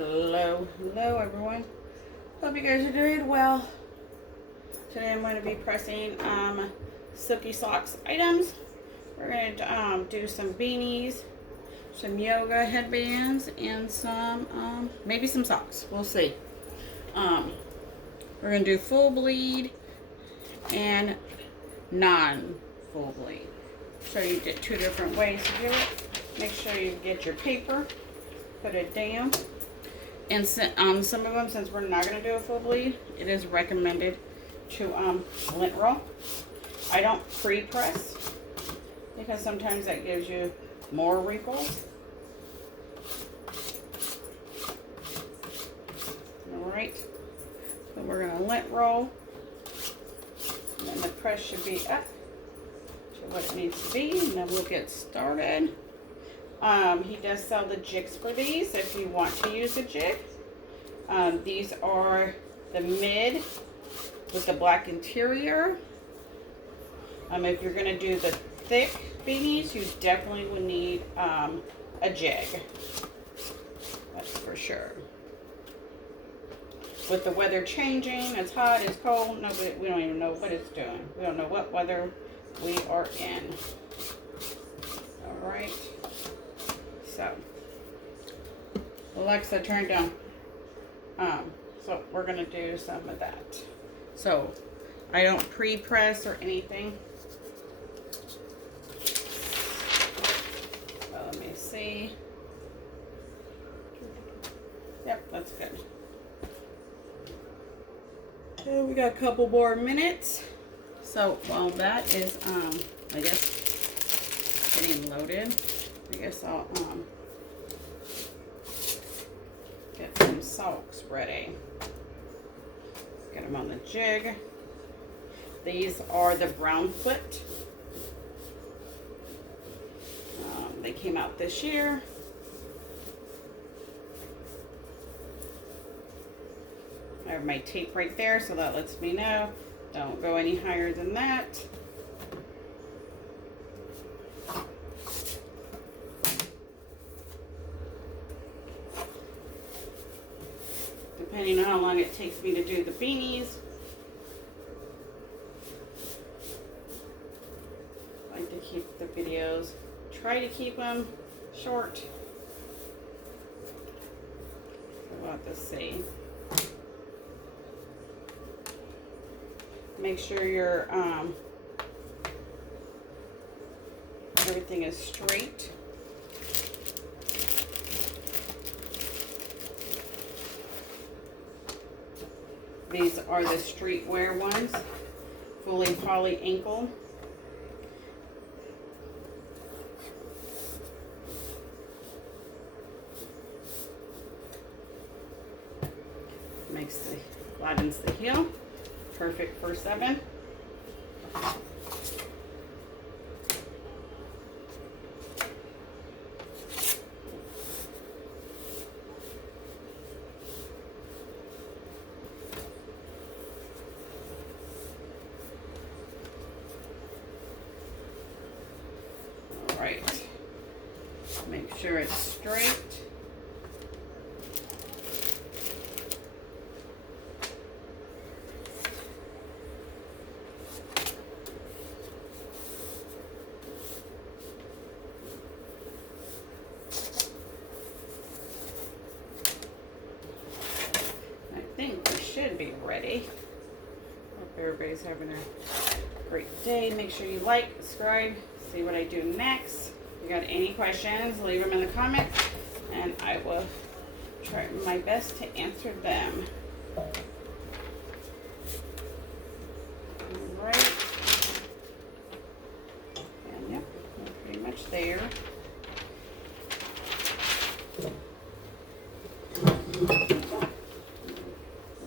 Hello everyone. Hope you guys are doing well. Today I'm going to be pressing Silky Socks items. We're going to do some beanies, some yoga headbands, and some maybe some socks. We'll see. We're going to do full bleed and non-full bleed. So you get two different ways to do it. Make sure you get your paper, put it down. And on some of them, since we're not going to do a full bleed, it is recommended to lint roll. I don't pre-press because sometimes that gives you more wrinkles. Alright, so we're going to lint roll. And then the press should be up to what it needs to be. And then we'll get started. He does sell the jigs for these if you want to use a jig. These are the mid with the black interior. If you're going to do the thick beanies, you definitely would need a jig. That's for sure. With the weather changing, it's hot, it's cold, we don't even know what it's doing. We don't know what weather we are in. Alright. So, Alexa, turn it down. So we're going to do some of that. So, I don't pre-press or anything. Well, let me see. Yep, that's good. Okay, we got a couple more minutes. So, while that is, I guess, getting loaded, I guess I'll get some socks ready. Get them on the jig. These are the brown flipped. They came out this year. I have my tape right there, so that lets me know. Don't go any higher than that. Depending on how long it takes me to do the beanies. I like to keep the videos, try to keep them short. So we'll have to see. Make sure your everything is straight. These are the streetwear ones, fully poly ankle. Flattens the heel. Perfect for 7. All right. Make sure it's straight. Should be ready. Hope everybody's having a great day. Make sure you like, subscribe, see what I do next. If you got any questions, leave them in the comments and I will try my best to answer them. Alright. And yep, we're pretty much there.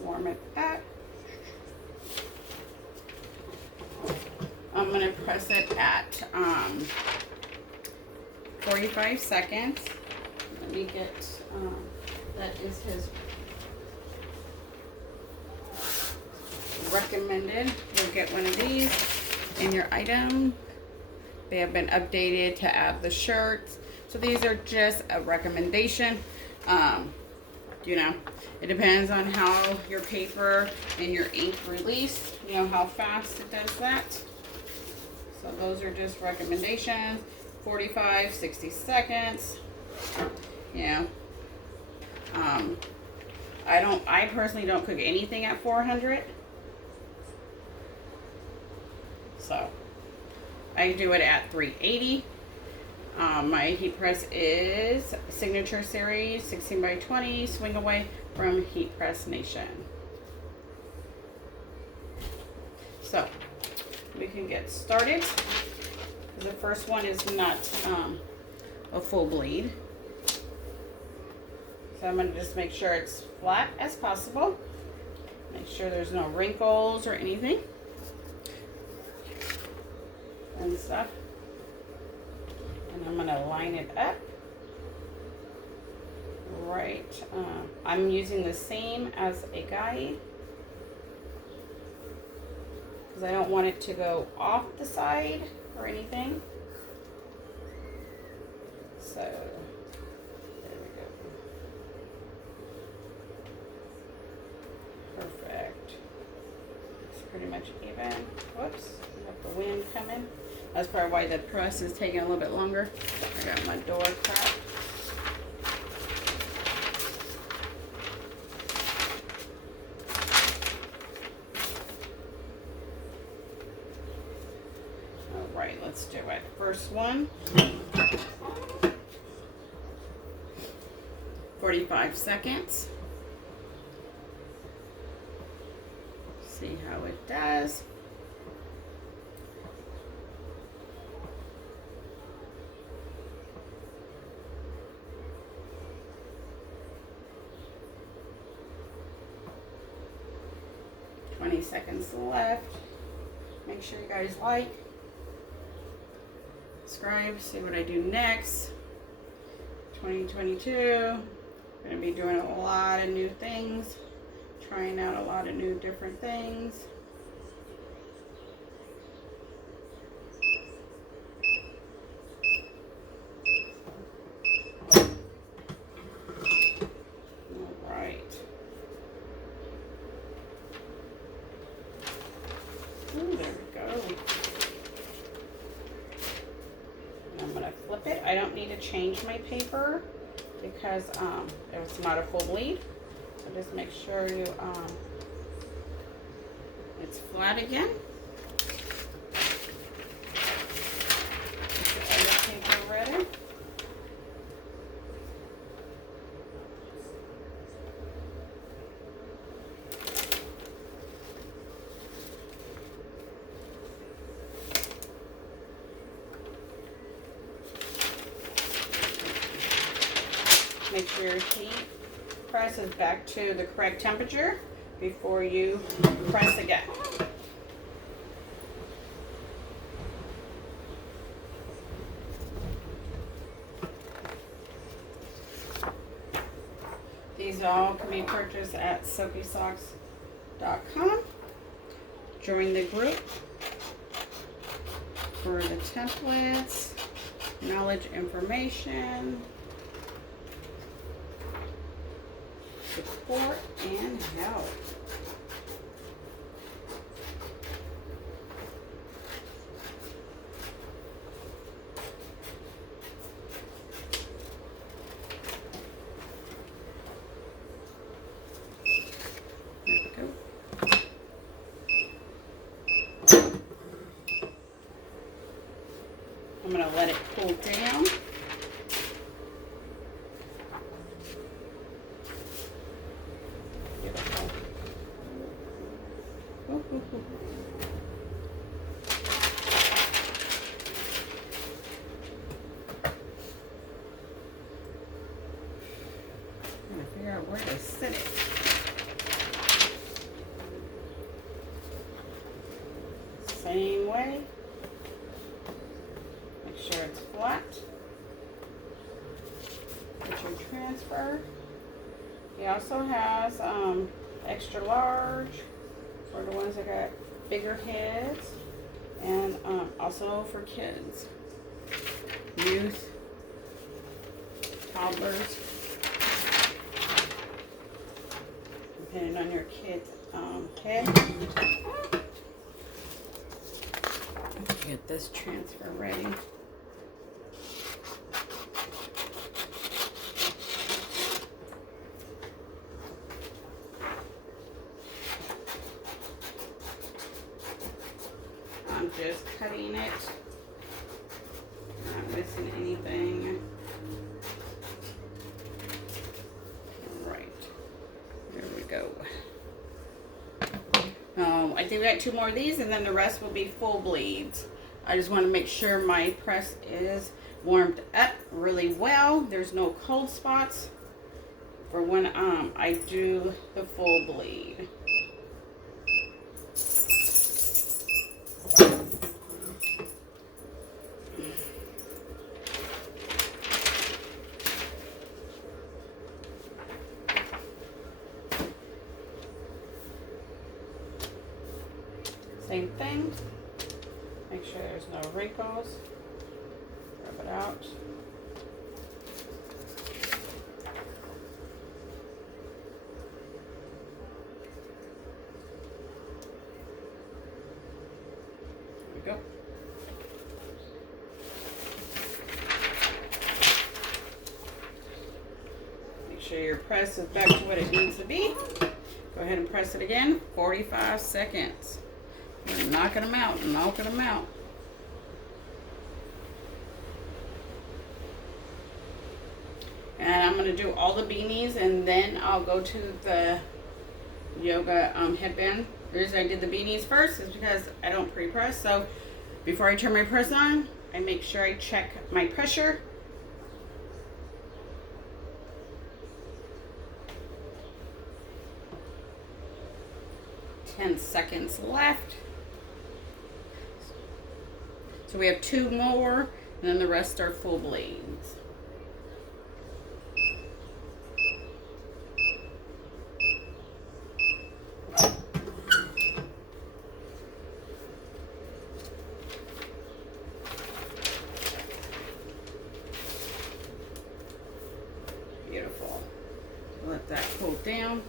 Warm it up. I'm going to press it at 45 seconds. Let me get, that is his recommended. You'll get one of these in your item. They have been updated to add the shirts. So these are just a recommendation. You know, it depends on how your paper and your ink release, you know, how fast it does that. So those are just recommendations. 45, 60 seconds. Yeah. I personally don't cook anything at 400. So I do it at 380. My heat press is Signature Series 16 by 20 Swing Away from Heat Press Nation. So we can get started. The first one is not a full bleed. So I'm going to just make sure it's flat as possible. Make sure there's no wrinkles or anything and stuff. And I'm going to line it up. Right. I'm using the same as a guide because I don't want it to go off the side or anything. So there we go. Perfect. It's pretty much even. Whoops, we got the wind coming. That's probably why the press is taking a little bit longer. I got my door cracked. Alright, let's do it. First one. 45 seconds. See how it does. Seconds left. Make sure you guys like, subscribe, see what I do next. 2022, I'm going to be doing a lot of new things, trying out a lot of new different things. I don't need to change my paper because it's not a full bleed. So just make sure you it's flat again. Get the other paper ready. Make sure your heat press is back to the correct temperature before you press again. These all can be purchased at SILKYSocks.com. Join the group for the templates, knowledge, information, support, and help. There we go. I'm going to let it cool down. Figure out where to sit it. Same way. Make sure it's flat. Put your transfer. He also has extra large for the ones that got bigger heads, and also for kids, youth, toddlers. depending on your kid's head. Get this transfer ready. I'm just cutting it. Not missing anything. Right. There we go. I think we got 2 more of these, and then the rest will be full bleeds. I just want to make sure my press is warmed up really well. There's no cold spots for when I do the full bleed. Same thing. Make sure there's no wrinkles. Rub it out. There we go. Make sure your press is back to what it needs to be. Go ahead and press it again. 45 seconds. We're knocking them out, knocking them out. And I'm going to do all the beanies, and then I'll go to the yoga headband. The reason I did the beanies first is because I don't pre-press. So before I turn my press on, I make sure I check my pressure. Ten seconds left. So we have 2 more, and then the rest are full bleeds. Beautiful. Let that cool down.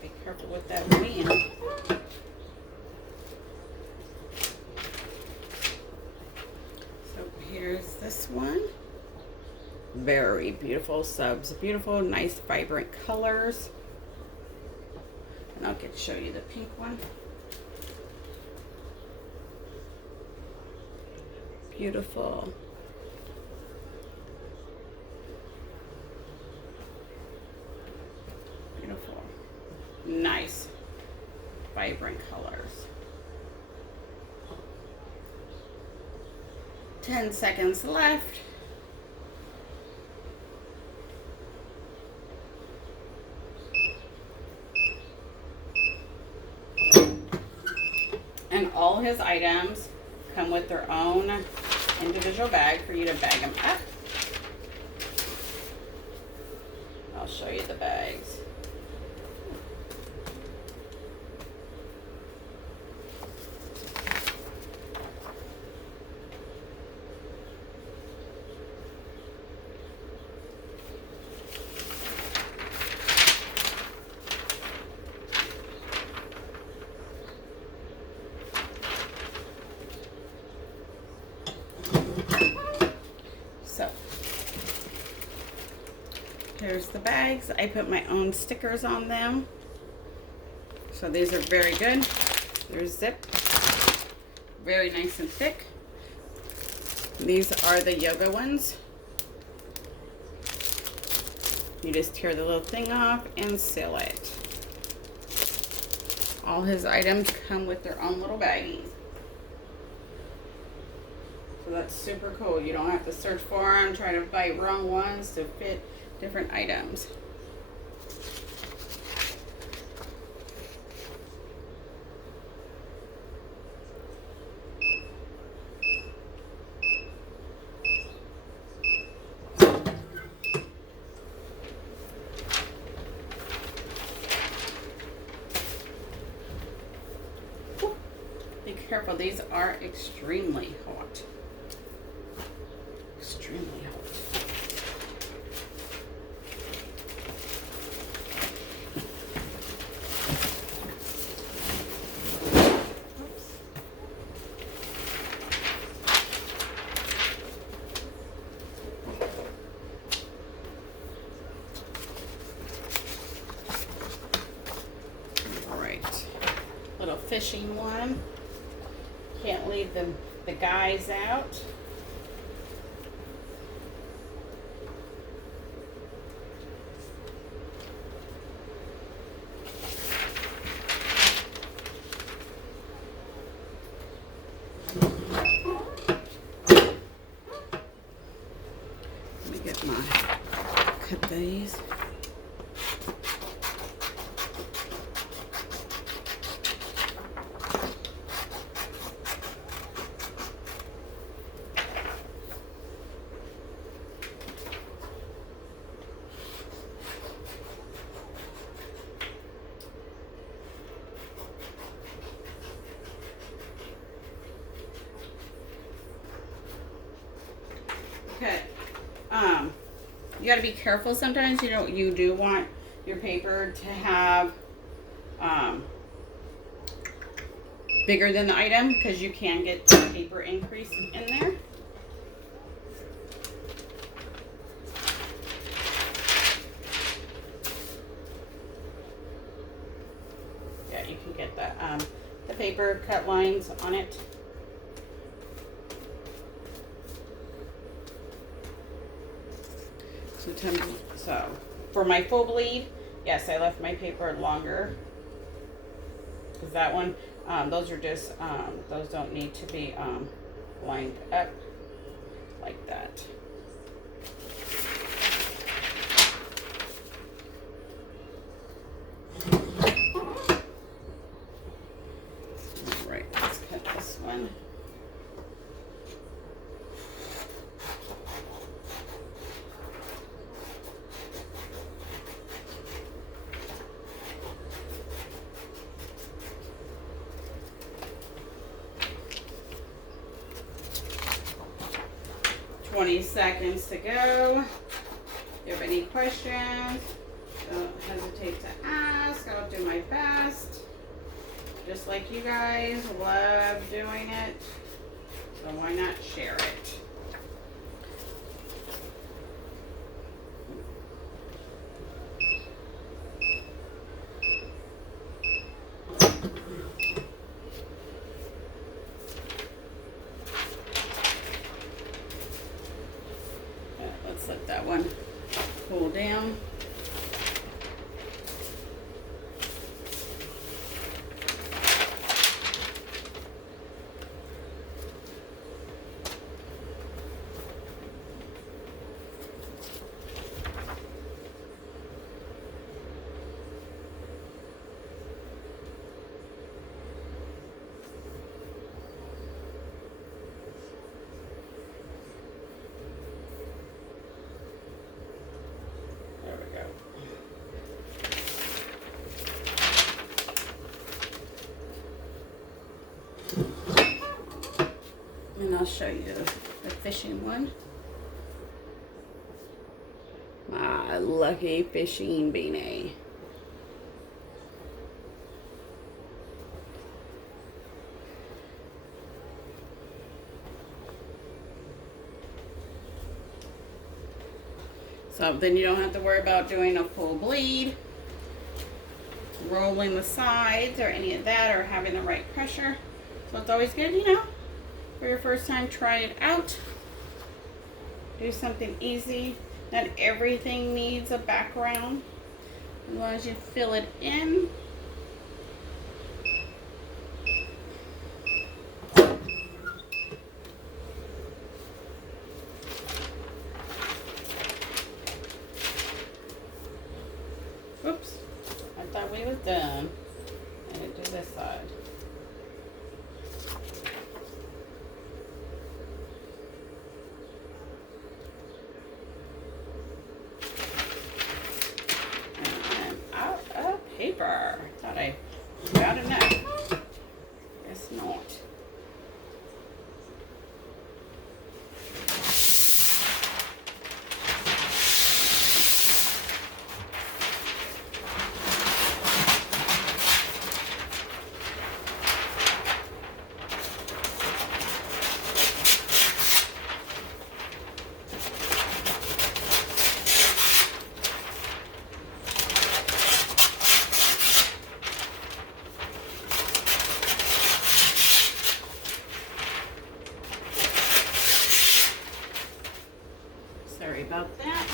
Be careful with that wind. So here's this one. Very beautiful subs. Beautiful, nice, vibrant colors. And I'll get to show you the pink one. Beautiful. Beautiful. Nice, vibrant colors. 10 seconds left. And all his items come with their own individual bag for you to bag them up. I'll show you the bags. So here's the bags. I put my own stickers on them. So these are very good. They're zipped. Very nice and thick. These are the yoga ones. You just tear the little thing off and seal it. All his items come with their own little baggies. So that's super cool. You don't have to search for them, try to buy wrong ones to fit different items. Be careful, these are extremely hot. Extremely hot. All right, little fishing one. Can't leave the guys out. Let me get my, cut these. Okay, you got to be careful sometimes. You do want your paper to have bigger than the item, because you can get the paper increase in there. Yeah, you can get the paper cut lines on it. So for my full bleed, yes, I left my paper longer, because that one, those are just, those don't need to be lined up like that. All right, let's cut this one. Seconds to go. If you have any questions, don't hesitate to ask. I'll do my best. Just like you guys love doing it, so why not share it? Let that one cool down. And I'll show you the fishing one. My lucky fishing beanie. So then you don't have to worry about doing a full bleed, rolling the sides or any of that, or having the right pressure. So it's always good, for your first time, try it out. Do something easy. Not everything needs a background. As long as you fill it in. done. And do this side. And I'm out of paper. Thought I got enough. Guess not. Sorry about that.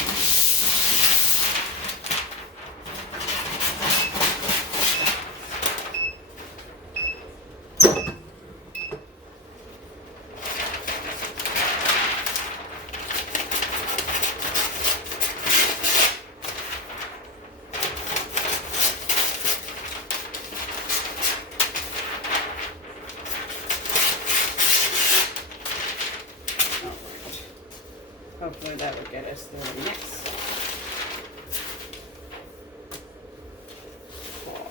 Hopefully that will get us through the next fall.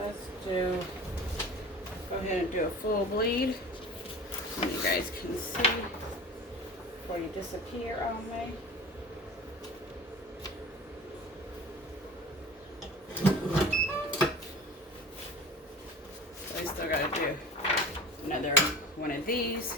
Let's go ahead and do a full bleed so you guys can see before you disappear on me. So I still got to do another one of these.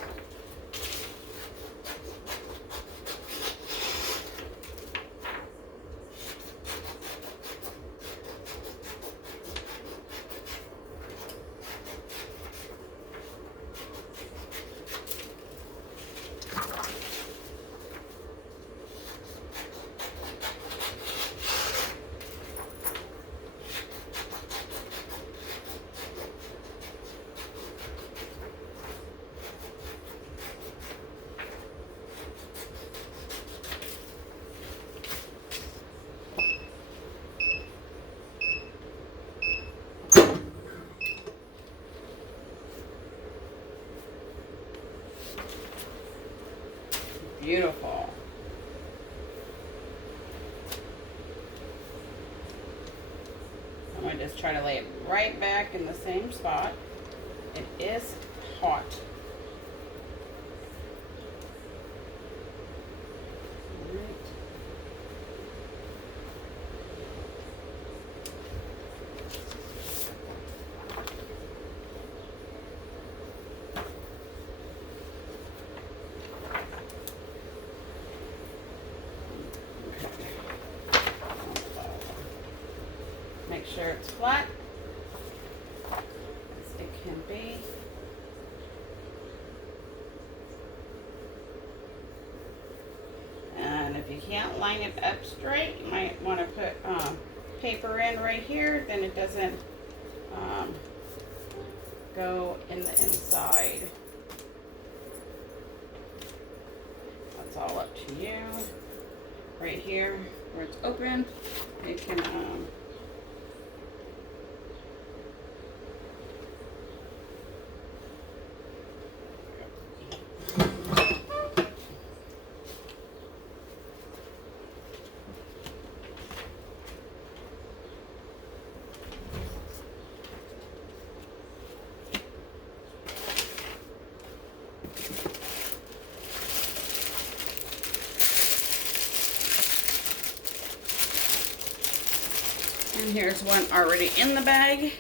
Beautiful. I'm going to just try to lay it right back in the same spot. It is hot. Make sure it's flat as it can be. And if you can't line it up straight, you might want to put paper in right here, then it doesn't go in the inside. That's all up to you. Right here where it's open, you can and here's one already in the bag.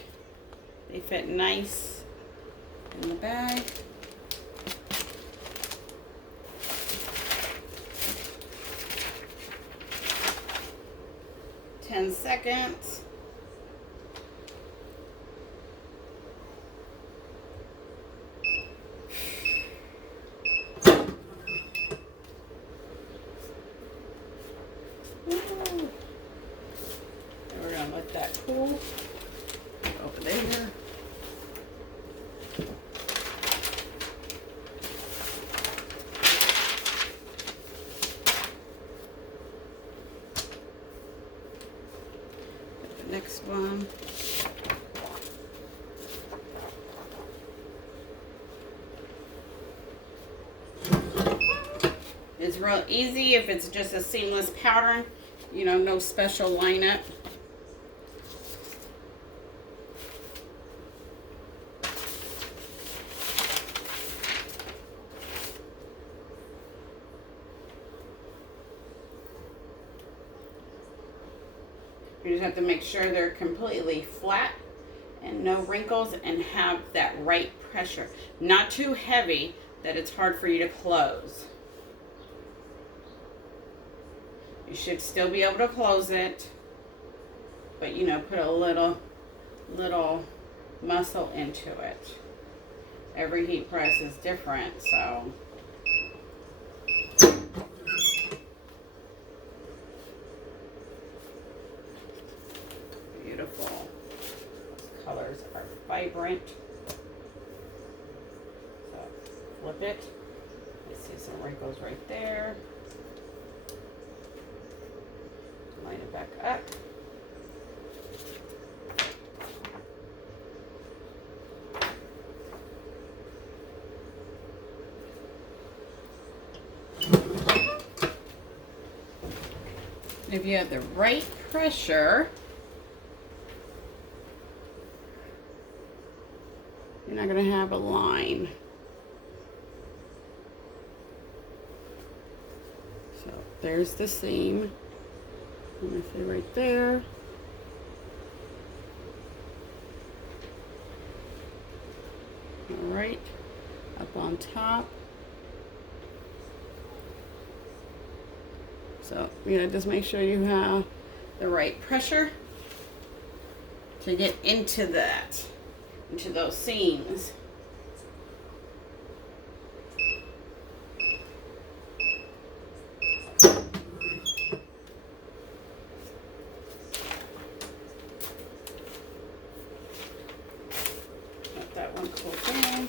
They fit nice in the bag. Ten seconds. let that cool. Over there. The next one. It's real easy if it's just a seamless pattern, you know, no special lineup. You just have to make sure they're completely flat and no wrinkles and have that right pressure. Not too heavy that it's hard for you to close. You should still be able to close it, but you know, put a little muscle into it. Every heat press is different, so. Beautiful. Those colors are vibrant. So flip it. You see some wrinkles right there. Line it back up. If you have the right pressure, you're not going to have a line. So there's the seam. I'm going to say right there. All right, up on top. So, you know, just make sure you have the right pressure to get into that, into those seams. Let that one cool down.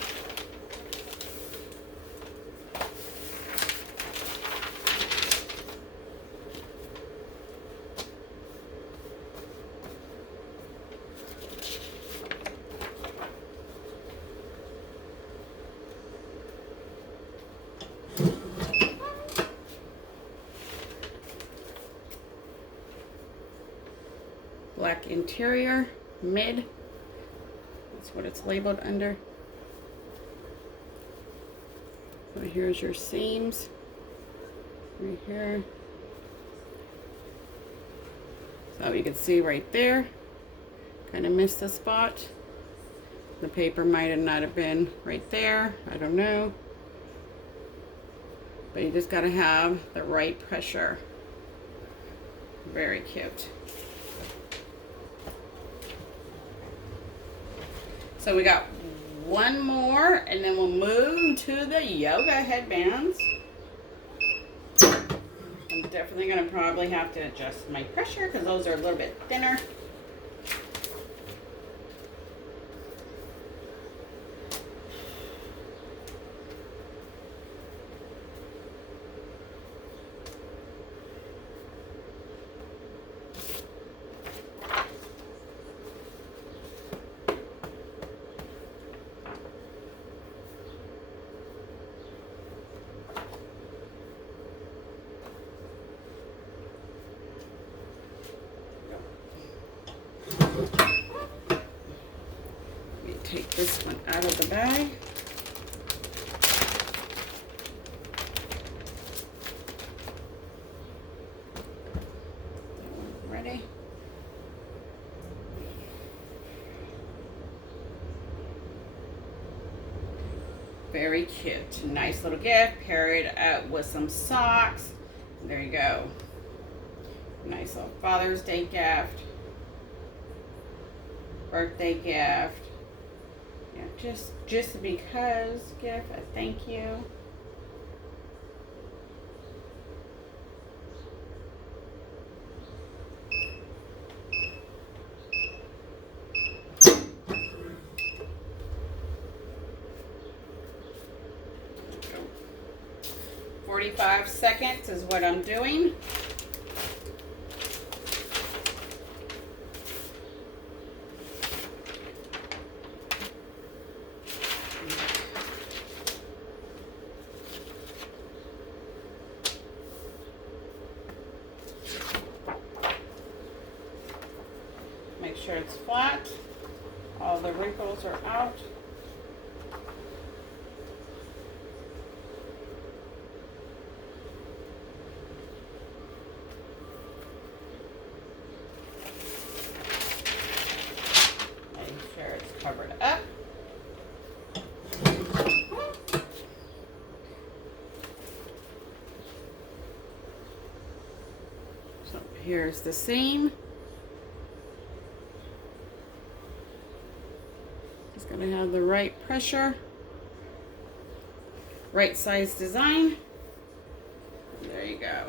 Black interior, mid. That's what it's labeled under. So here's your seams right here. So you can see right there, kind of missed the spot. The paper might have not have been right there, I don't know. But you just gotta have the right pressure. Very cute. So we got one more, and then we'll move to the yoga headbands. I'm definitely gonna probably have to adjust my pressure because those are a little bit thinner. Take this one out of the bag. That one ready. Very cute. Nice little gift. Pair it up with some socks. There you go. Nice little Father's Day gift. Birthday gift. Yeah, just because gift, a thank you. 45 seconds is what I'm doing. Make sure it's flat. All the wrinkles are out. Make sure it's covered up. So here's the seam. It's going to have the right pressure, right size design. There you go.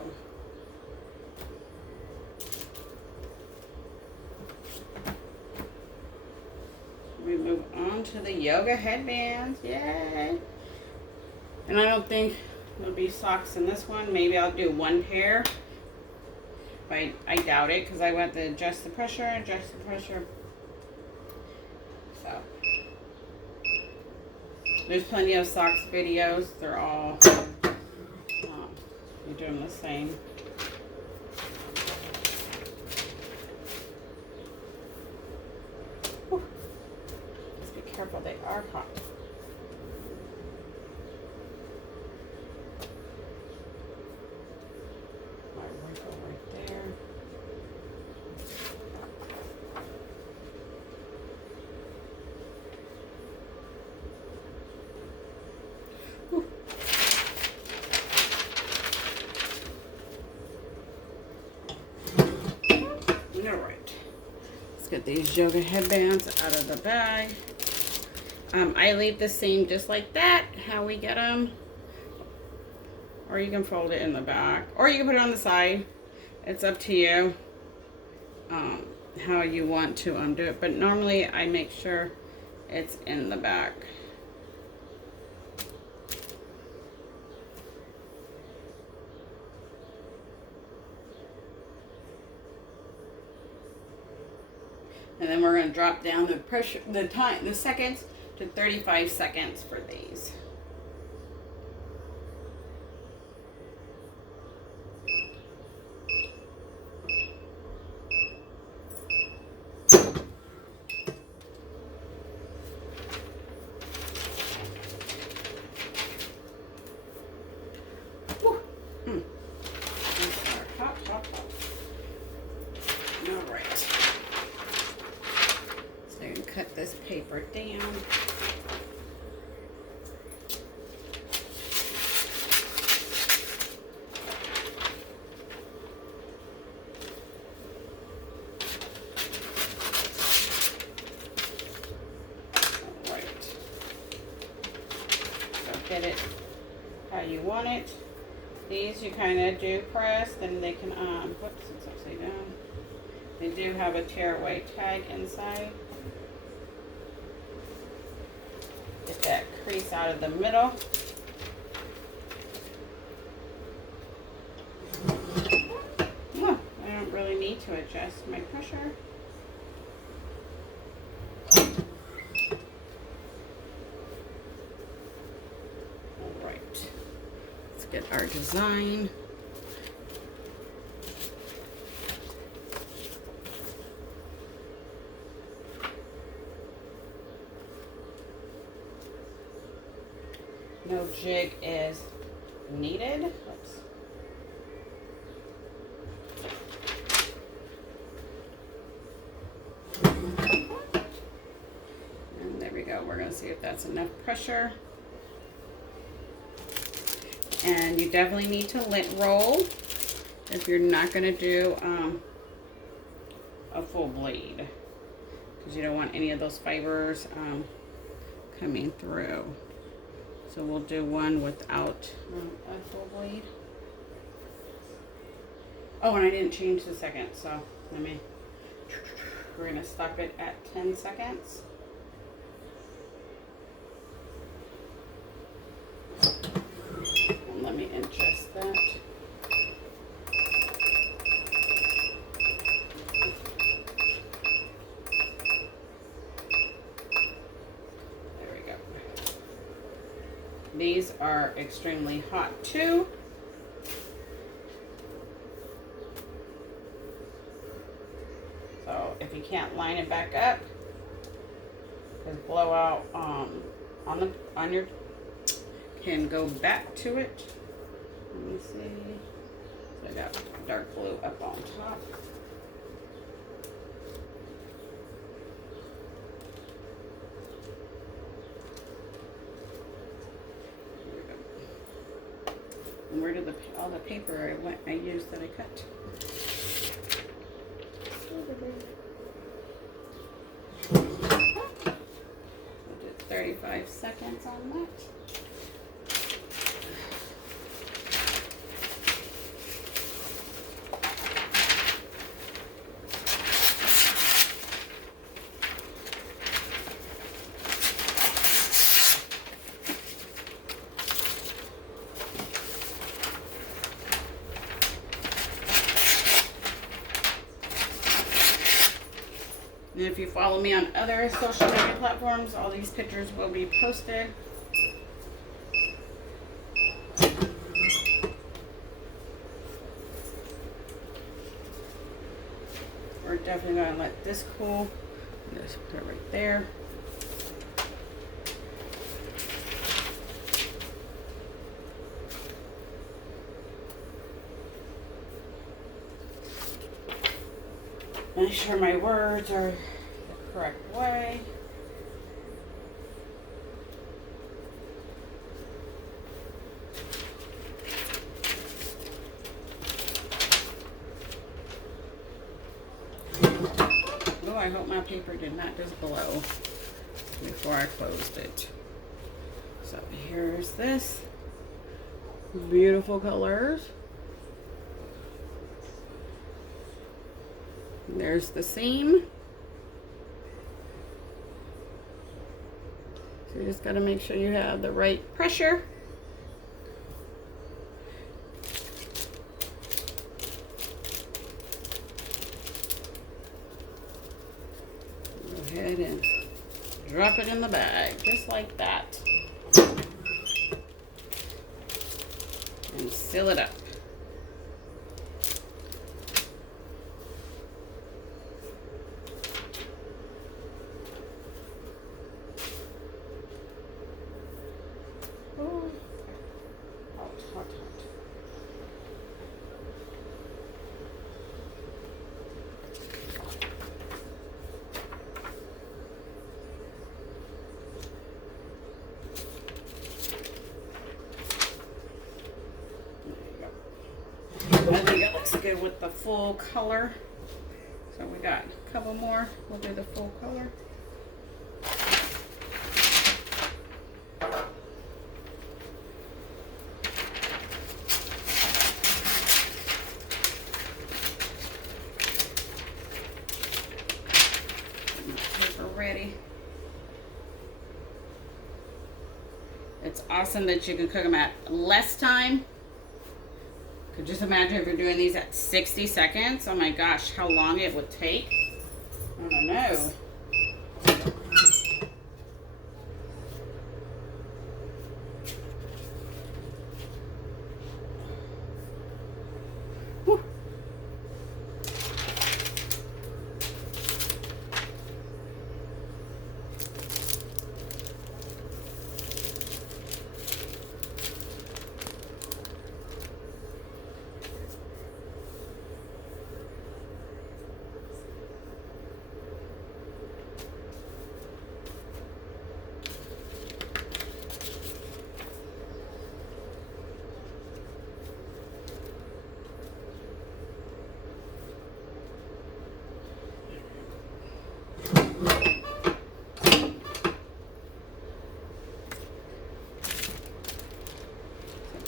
We move on to the yoga headbands. Yay! And I don't think there'll be socks in this one. Maybe I'll do one pair. But I doubt it because I want to adjust the pressure, So there's plenty of socks videos. They're all you do them the same. Whew. Just be careful, they are hot. My wrinkle right there. Alright, let's get these yoga headbands out of the bag. I leave the seam just like that, how we get them. Or you can fold it in the back. Or you can put it on the side. It's up to you how you want to do it. But normally I make sure it's in the back. And then we're going to drop down the pressure, the seconds to 35 seconds for these. Hop, hop, hop. All right. So you can cut this paper down. All right. So get it how you want it. These you kind of do press, then they can, whoops, it's upside down. They do have a tearaway tag inside. Get that crease out of the middle. Oh, I don't really need to adjust my pressure. All right, let's get our design. No jig is needed. Oops. And there we go. We're going to see if that's enough pressure. And you definitely need to lint roll if you're not going to do a full blade, because you don't want any of those fibers coming through. So we'll do one without a full blade. Oh, and I didn't change the second, so we're gonna stop it at 10 seconds. And let me adjust These are extremely hot too. So if you can't line it back up, just blow out on your, can go back to it. Let me see. So I got dark blue up on top. And where did all the paper I used that I cut? I'll do 35 seconds on that. And if you follow me on other social media platforms, all these pictures will be posted. We're definitely going to let this cool. Just put it right there. Make sure my words are the correct way. Oh, I hope my paper did not just blow before I closed it. So here's this. Beautiful colors. There's the seam. So you just got to make sure you have the right pressure. Go ahead and drop it in the bag, just like that. And seal it up. I think it looks good with the full color. So we got a couple more. We'll do the full color. Paper ready. It's awesome that you can cook them at less time. Could just imagine if you're doing these at 60 seconds. Oh my gosh, how long it would take. I don't know. Whew.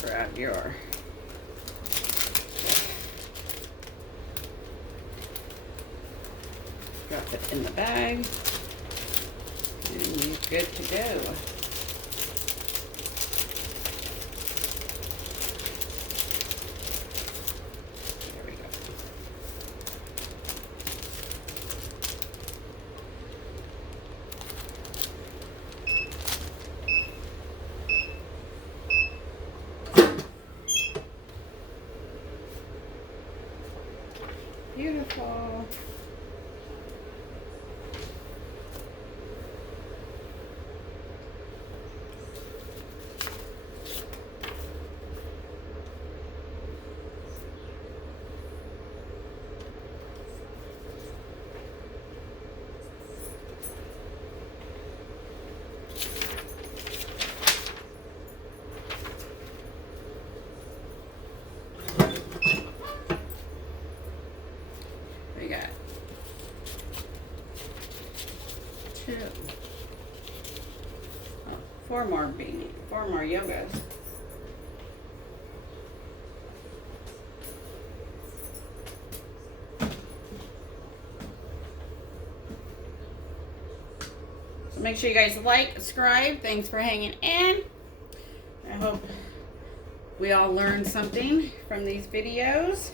Grab your drop it in the bag and you're good to go. There we go. beautiful. We got 2, 4 more beanie, 4 more yogas. So make sure you guys like, subscribe. Thanks for hanging in. I hope we all learned something from these videos.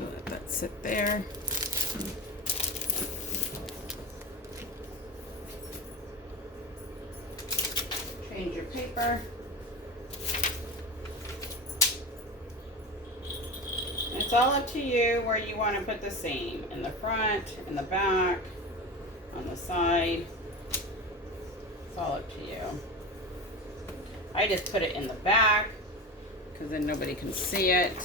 Let that sit there. Change your paper. It's all up to you where you want to put the seam. In the front, in the back, on the side. It's all up to you. I just put it in the back because then nobody can see it.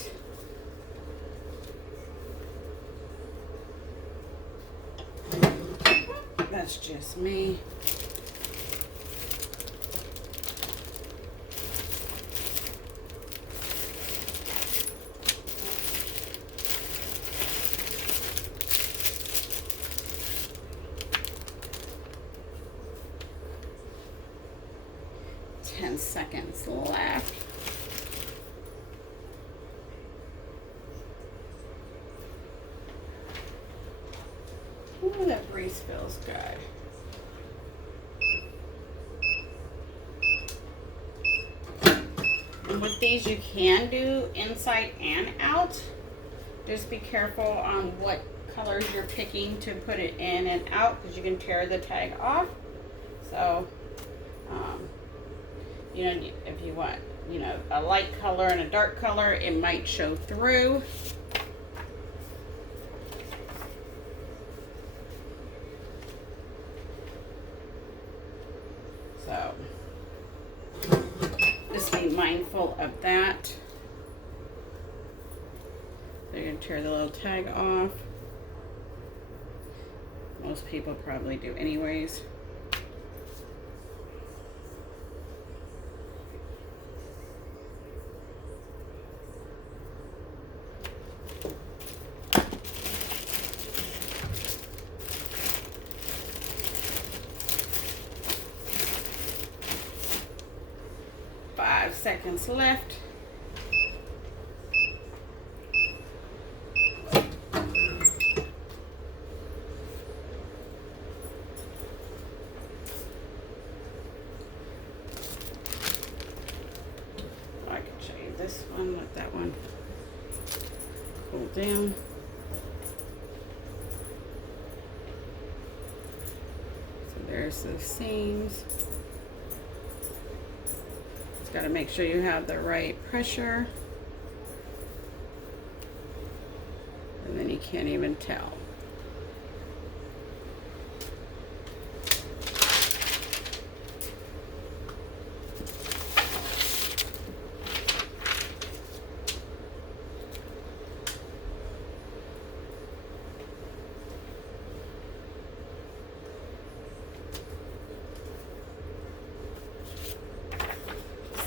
That's just me. Seconds left. Ooh, that breeze feels good. And with these, you can do inside and out. Just be careful on what colors you're picking to put it in and out, because you can tear the tag off. So you know, if you want, you know, a light color and a dark color, it might show through. So just be mindful of that. So you're going to tear the little tag off. Most people probably do anyways. Seconds left. I can show you this one, let that one cool down. So there's the seams. Got to make sure you have the right pressure, and then you can't even tell.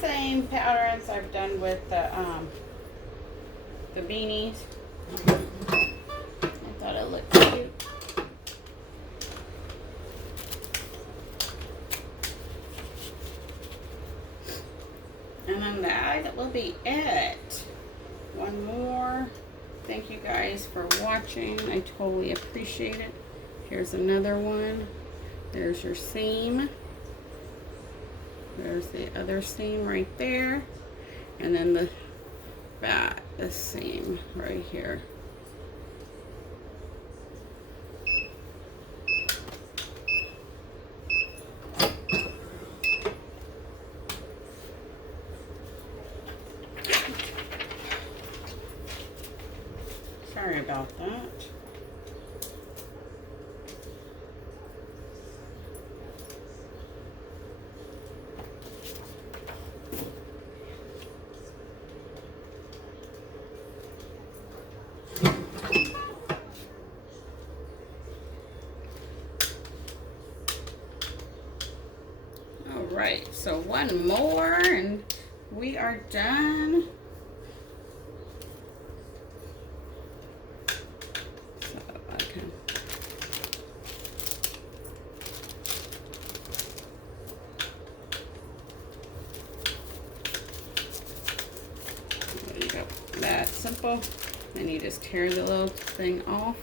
Same patterns I've done with the beanies. I thought it looked cute. And then that will be it. One more. Thank you guys for watching. I totally appreciate it. Here's another one. There's your seam. There's the other seam right there, and then the seam right here. about that. Alright, so one more and we are done. So I can there you go. That's simple. Then you just tear the little thing off.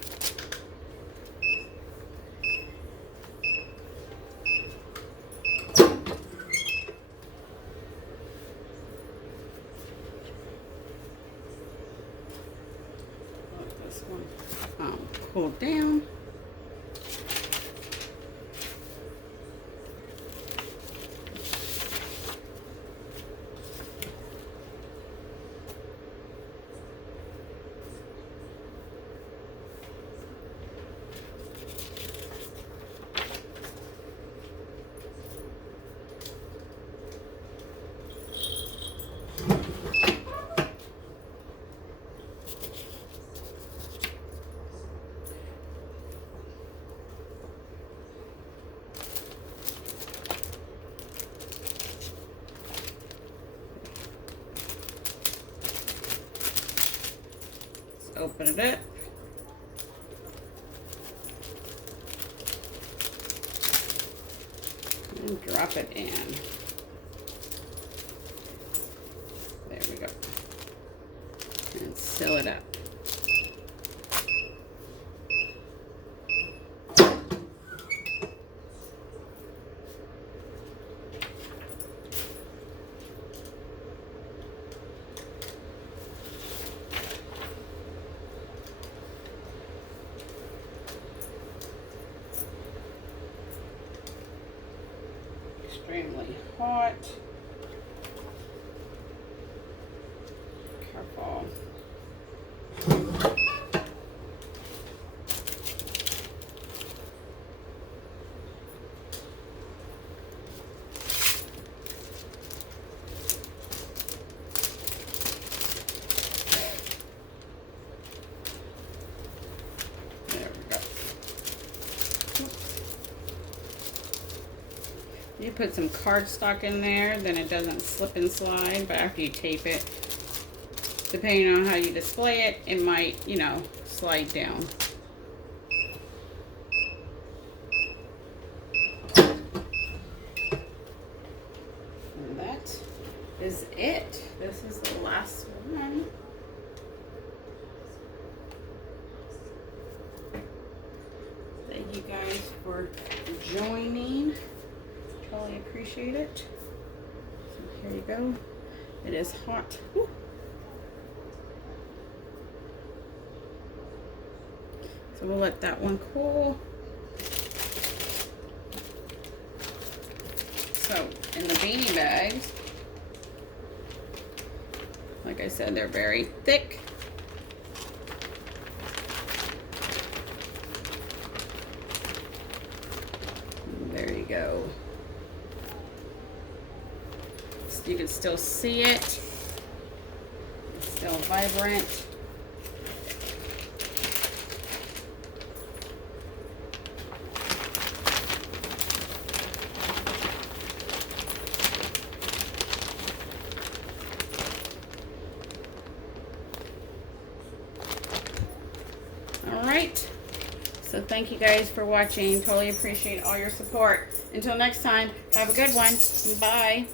Pull down. Open it up. And drop it in. There we go. And seal it up. Extremely hot. Careful. You put some cardstock in there, then it doesn't slip and slide, but after you tape it, depending on how you display it, it might, you know, slide down. And that is it. This is the last one. Thank you guys for joining. Totally appreciate it. So here you go. It is hot. Woo. So we'll let that one cool. So in the beanie bags, like I said, they're very thick. There you go. You can still see it. It's still vibrant. All right. So thank you guys for watching. Totally appreciate all your support. Until next time, have a good one. Bye.